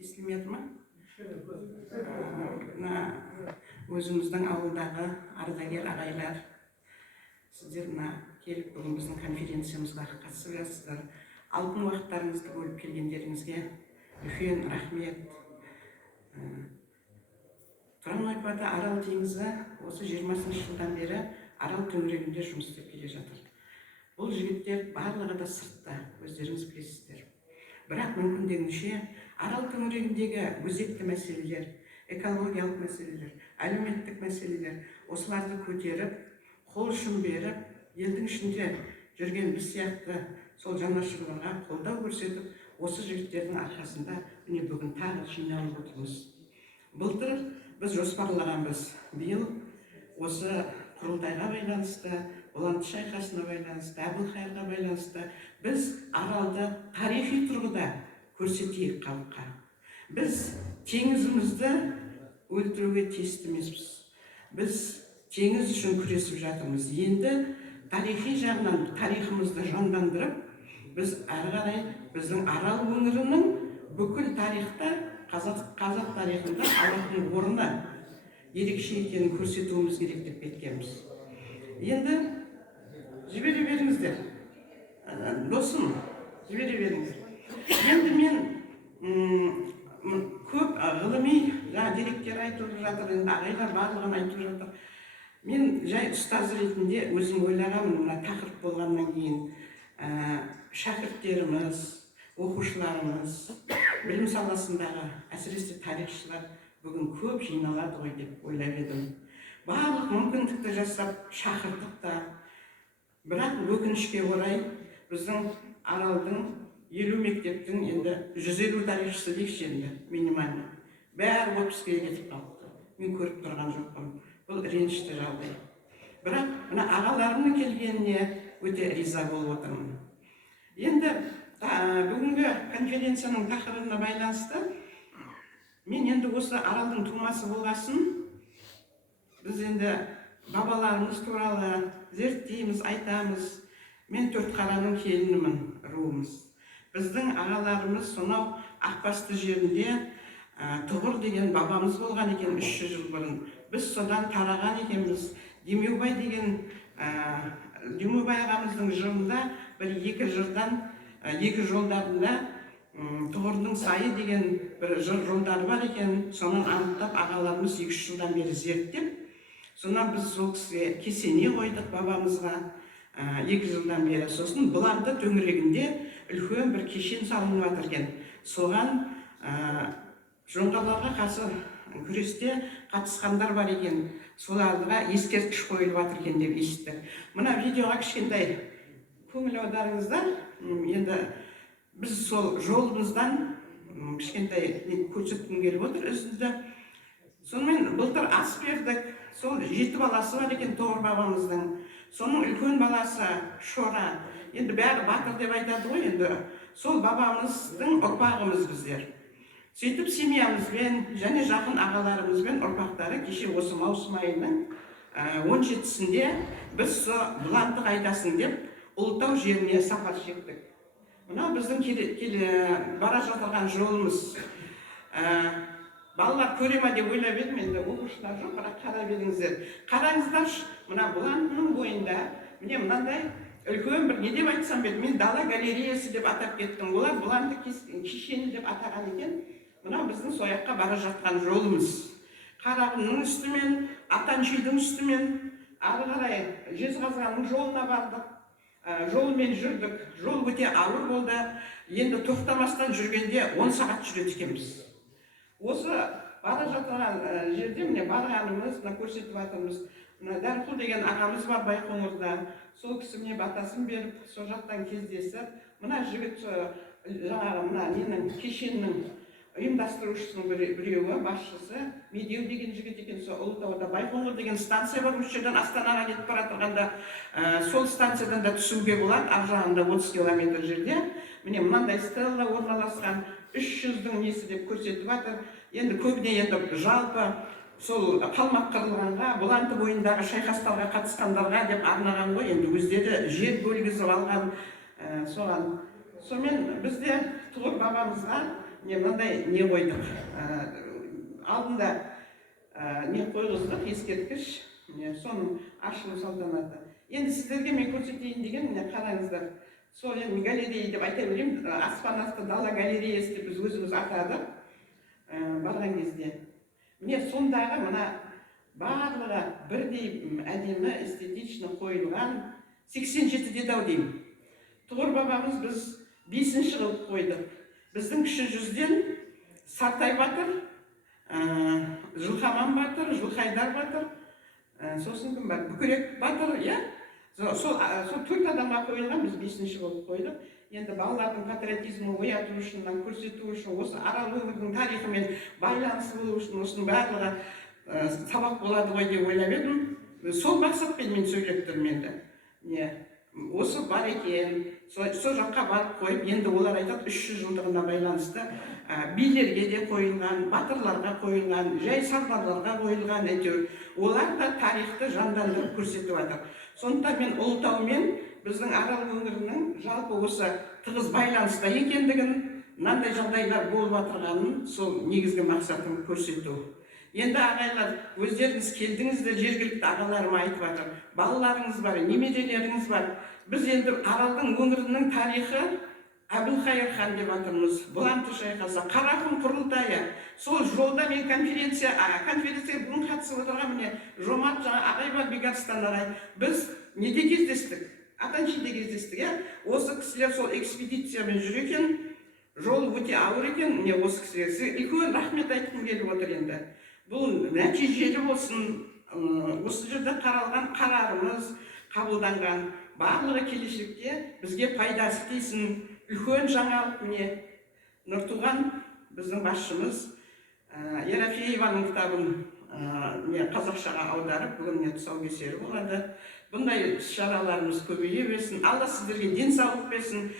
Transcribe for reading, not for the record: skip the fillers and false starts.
естілмей ма? Мына өзіміздің ауылдағы ардагер ағайлар, сіздер мына келіп бүгін біздің конференциямызға қатысып жатсыздар. Алтын уақыттарыңызды бөліп келгендеріңізге үлкен рахмет. Тұран ойпаты Арал теңізі осы 20 жылдан бері Арал төңірегінде жұмыс істеп келе жатыр. Бұл жігіттер барлығы да сыртта, өздеріңіз білесіздер. Бірақ мүмкіндігінше Арал төңірегіндегі өзекті мәселелер, экологиялық мәселелер, әлеуметтік мәселелер, осыларды көтеріп, қол ұшын беріп, елдің ішінде жүрген біз сияқты сол жанашырларға қолдау көрсетіп, осы жігіттердің арқасында міне бүгін тағы жиналып отырмыз. Былтыр біз жоспарлағанбыз, биыл осы құрылтайға байланысты, Бұланды шайқасына байланысты, Әбілқайырға байланысты біз Аралды тарихи тұрғыда көрсетейік халыққа. Біз теңізімізді өлтіруге тиісті емеспіз. Біз теңіз үшін күресіп жатырмыз. Енді тарихи жағынан тарихымызды жандандырып, біз әрі қарай біздің Арал өңірінің бүкіл тарихта, қазақ тарихында алатын орны ерекше екенін көрсетуіміз керек деп кеткенбіз. Енді жібере беріңіздер, досым, жібере беріңіздер. Енді мен көп ғылыми деректер айтылып жатыр, енді ағайлар барлығын айтып жатыр. Мен жай ұстаз ретінде өзім ойлағанмын, мына тақырып болғаннан кейін шәкірттеріміз, оқушыларымыз, білім саласындағы әсіресе тарихшылар бүгін көп жиналады ғой деп ойлап едім. Барлық мүмкіндікті жасап шақырдық та, бірақ өкінішке орай біздің Аралдың 50 мектептің енді 150 тарихшысы дейікші енді минимальный. Бәрі отпускіге кетіп қалыпты. Мен көріп тұрған жоқпын. Бұл ренішті жағдай. Бірақ мына ағаларымның келгеніне өте риза болып отырмын. Енді бүгінгі конференцияның тақырыбына байланысты мен енді осы Аралдың тумасы болғасын, біз енді бабаларымыз туралы зерттейміз, айтамыз. Мен Төртқараның келінімін, руымыз. Біздің ағаларымыз сонау Ақбасты жерінде Тұғыр деген бабамыз болған екен 300 жыл бұрын. Біз содан тараған екенбіз. Демеубай деген Демеубай ағамыздың жырында бір-екі жырдан, екі жолдарында Тұғырдың сайы деген бір жолдары бар екен. Сонан анықтап ағаларымыз 200 жылдан бері зерттеп, сонан біз сол кісіге кесене қойдық бабамызға 2 жылдан бері. Сосын Бұланды төңірегінде үлкен бір кешен салынып жатыр екен. Соған жоңғарларға қарсы күресте қатысқандар бар екен. Соларға ескерткіш қойылып жатыр екен деп естідік. Мына видеоға кішкентай көңіл аударыңыздар. Енді біз сол жолымыздан кішкентай көрсеткім келіп отыр үзінді. Сонымен былтыр ас бердік. Сол 7 баласы бар екен Тоғыр бабамыздың. Соның үлкен баласы Шора. Енді бәрі батыр деп айтады ғой, енді сол бабамыздың ұрпағымыз біздер. Сөйтіп семьямызбен және жақын ағаларымызбен ұрпақтары кеше осы маусым айының 17-сінде біз Бұланды қайдасың деп Ұлытау жеріне сапар шектік. Мынау біздің бара жатырған жолымыз. Балалар көре ма деп ойлап едім, енді оқушылар жоқ, бірақ қара беріңіздер. Қараңыздаршы, мына Бұландының бойында, міне мынандай үлкен бір не деп айтсам еді, мен дала галереясы деп атап кеттім. Олар Бұланды кешені деп атаған екен. Мынау біздің сояққа бара жатқан жолымыз. Қарағымның үстімен, Атаншүйдің үстімен, ары қарай Жезқазғанның жолына бардық. Жолмен жүрдік. Жол өте ауыр болды. Енді тоқтамастан жүргенде 10 сағат жүреді екенбіз. Осы бара жатқан жерде міне барғанымыз, көрсетіп жатырмыз. Дәрқұл деген ағамыз бар Байқоңырда. Сол кісі мне батасын беріп, сол жақтан кездесіп, мына жігіт жаңағы менің кешеннің ұйымдастырушысының біреуі, басшысы, Медеу деген жігіт екен, сол Ұлытауда Байқоңыр деген станция бар, осы жерден Астанаға кетіп бара жатқанда, сол станциядан да түсуге болады, ар жағында 30 километр жерде. Міне мынандай стелла орналасқан, 300-дің несі деп көрсетіп жатыр. Енді көбіне енді жалпы сол қалмақ қырылғанға, Бұланды бойындағы шайқастарға қатысқандарға деп арнаған ғой, енді өздері жер бөлгізіп алған соған. Сонымен бізде Тұғыр бабамызға мынандай не қойдық. Алдында не қойғыздық, ескерткіш. Соның ашылу салтанаты. Енді сіздерге мен көрсетейін деген, міне қараңыздар. Сол енді галерея деп айта берейін, аспан асты дала галереясы деп біз өзіміз атадық барған кезде. Міне сондағы мына барлығы бірдей әдемі, эстетично қойылған 87 деді-ау деймін. Тұғыр бабамыз біз 5-ші қылып қойдық. Біздің кіші жүзден Сартай батыр, Жылқаман батыр, Жылқайдар батыр, сосын кім бар? Бүкірек батыр, сол 4 адамға қойылған, біз 5-ші болып қойдық. Енді балалардың патриотизмін ояту үшін, көрсету үшін, осы Арал өңірінің тарихымен байланысы болу үшін осының барлығы сабақ болады ғой деп ойлап едім. Сол мақсатпен мен сөйлеп тұрмын енді. Осы бар екен, сол жаққа барып қойып, енді олар айтады 300 жылдығына байланысты билерге де қойылған, батырларға қойылған, жай сардарларға қойылған, әйтеуір олар да тарихты жандандырып көрсетіп жатыр. Сондықтан мен Ұлытаумен біздің Арал өңірінің жалпы осы тығыз байланыста екендігін, мынандай жағдайлар болып жатырғанын сол негізгі мақсатым көрсету. Енді ағайлар, өздеріңіз келдіңіздер, жергілікті ағаларым айтып жатыр. Балаларыңыз бар, немерелеріңіз бар. Біз енді Аралдың өңірінің тарихы Әбілқайыр хан деп жатырмыз. Бұланты шайқасы, Қарақұм құрылтайы. Сол жолда мен конференцияға бүгін қатысып отырған міне Жомарт ағай бар, Бекарыстан ағай. Біз неде кездестік? Атаншиде кездестік, Осы кісілер сол экспедициямен жүр екен. Жол өте ауыр екен, міне осы кісілер. Үлкен рахмет айтқым келіп отыр енді. Бұл нәтижелі болсын, осы жерде қаралған қарарымыз, қабылданған барлығы келешекте бізге пайдасы тисін. Үлкен жаңалық міне Нұртуған біздің басшымыз Ерофееваның кітабын қазақшаға аударып, бүгін тұсаукесері болады. Бұндай шараларымыз көбейе берсін. Алла сіздерге денсаулық берсін.